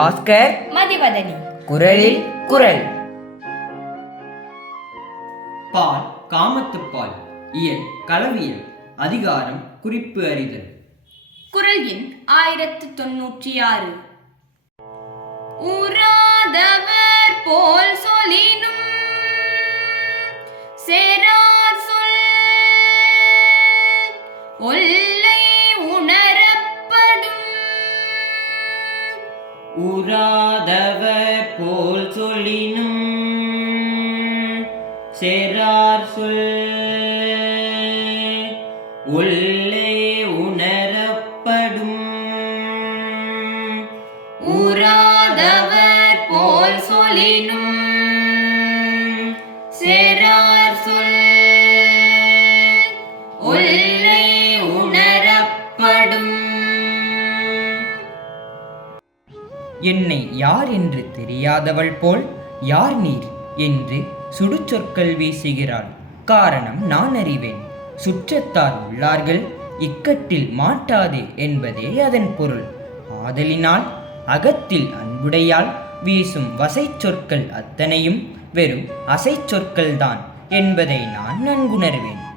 பாஸ்கர் மதிவதனி. குரலில் குரல். பால் காமத்துப்பால் இயல் களவியல் அதிகாரம் குறிப்பு அறிதல். குரல் எண் ஆயிரத்து தொன்னூற்றி ஆறு. உறாதவர் போல் சொலினும் சேரார் சொல் ஒல்லை உறாதவர் போல் சொல்லினும் செரார் சொல். உள்ளே உணரப்படும் உராதவர் போல் சொல்லினும் என்னை யார் என்று தெரியாதவள் போல் யார் நீர் என்று சுடுச்சொற்கள் வீசுகிறாள். காரணம் நான் அறிவேன். சுற்றத்தார் உள்ளார்கள். இக்கட்டில் மாட்டாதே என்பதே அதன் பொருள். ஆதலினால் அகத்தில் அன்புடையால் வீசும் வசைச்சொற்கள் அத்தனையும் வெறும் அசைச்சொற்கள்தான் என்பதை நான் நன்குணர்வேன்.